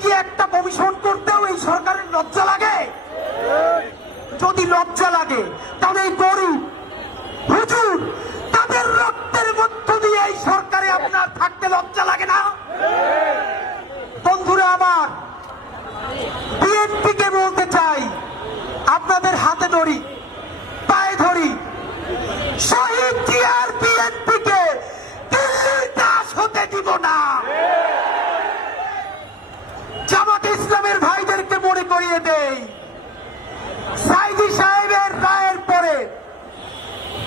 কি একটা কমিশন করতেও এই সরকারের লজ্জা লাগে? যদি লজ্জা লাগে, তাহলে এই গরিব, হুজুর, তাদের রক্তের মধ্য দিয়ে এই সরকারে আপনার থাকতে লজ্জা লাগে না? বন্ধুরা আমার, বিএনপিকে বলতে চাই, আপনাদের হাতে ধরি, পায়ে ধরি, শহীদ জিয়ার বিএনপিকে দিল্লির দাস হতে দিব না জামাত ইসলামের ভাইদেরকে মনে করিয়ে দেই। সাইদি সাহেবের রায়ের পরে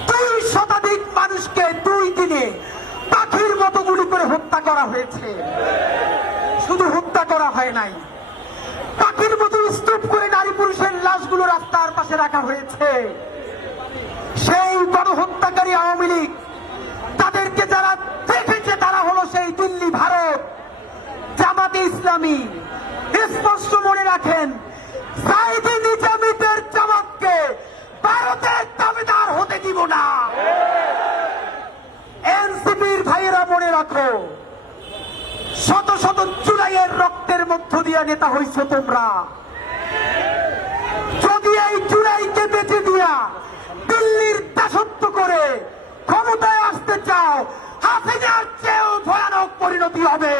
দুই শতাধিক মানুষকে দুই দিনে পাখির মতো গুলি করে হত্যা করা হয়েছে। শুধু হত্যা করা হয় নাই, পাখির মতো স্তূপ করে নারী পুরুষের লাশগুলো রাস্তার পাশে রাখা হয়েছে। সেই গণহত্যাকারী আওয়ামী লীগ, তাদেরকে যারা দেখেছে তারা হলো সেই দিল্লি ভারত, জামাতে ইসলামী। স্পষ্ট মনে রাখেন রাখো, শত শত জুলাইয়ের রক্তের মধ্য দিয়ে নেতা হইছ তোমরা। যদি এই জুলাইকে বেঁচে দিয়া দিল্লির দাসত্ব করে ক্ষমতায় আসতে চাও, হাসিনার চেয়েও ভয়ানক পরিণতি হবে।